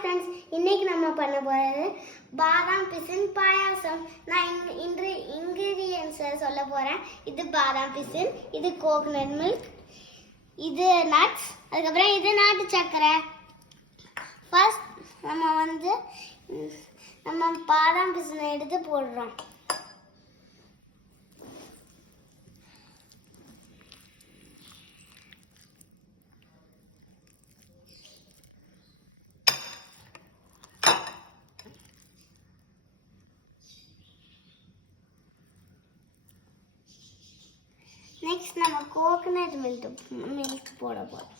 ஃப்ரெண்ட்ஸ், இன்னைக்கு நம்ம பண்ண போகிறது பாதாம் பிசின் பாயாசம். நான் இன்று இன்கிரீடியன்ஸை சொல்ல போகிறேன். இது பாதாம் பிசின், இது கோகனட் மில்க், இது நட்ஸ், அதுக்கப்புறம் இது நாட்டு சர்க்கரை. ஃபர்ஸ்ட் நம்ம பாதாம் பிசினை எடுத்து போடுறோம். நெக்ஸ்ட் நம்ம கோகனட் மில்க் போட போறோம்.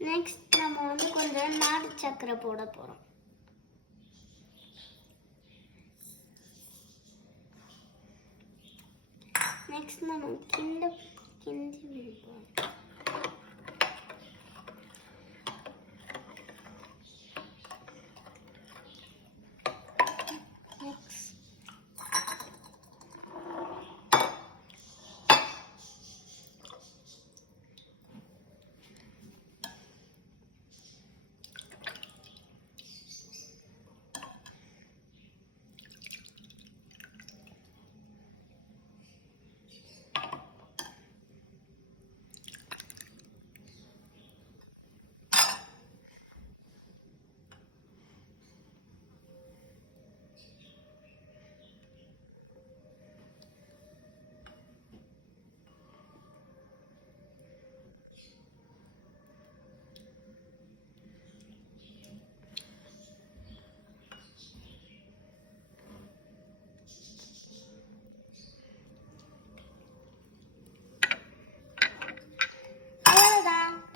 நெக்ஸ்ட் நம்ம கொஞ்சம் நாட்டு சர்க்கரை போட போறோம். நெக்ஸ்ட் நம்ம கிண்டி விடுவோம்.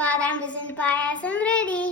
Badam pisin payasam ready.